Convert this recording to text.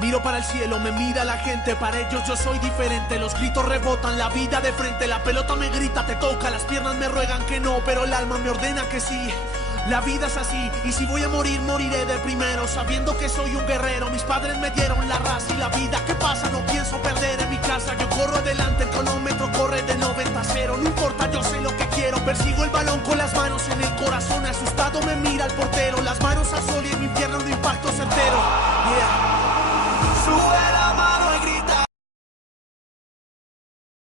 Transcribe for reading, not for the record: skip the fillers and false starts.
Miro para el cielo, me mira la gente, para ellos yo soy diferente. Los gritos rebotan, la vida de frente, la pelota me grita, te toca. Las piernas me ruegan que no, pero el alma me ordena que sí. La vida es así, y si voy a morir, moriré de primero, sabiendo que soy un guerrero. Mis padres me dieron la raza y la vida. ¿Qué pasa? No pienso perder en mi casa. Yo corro adelante, el cronómetro corre de 90 a 0. No importa, yo sé lo que quiero. Persigo el balón con las manos en el corazón. Asustado me mira el portero, las manos a sol y en mi pierna un impacto certero.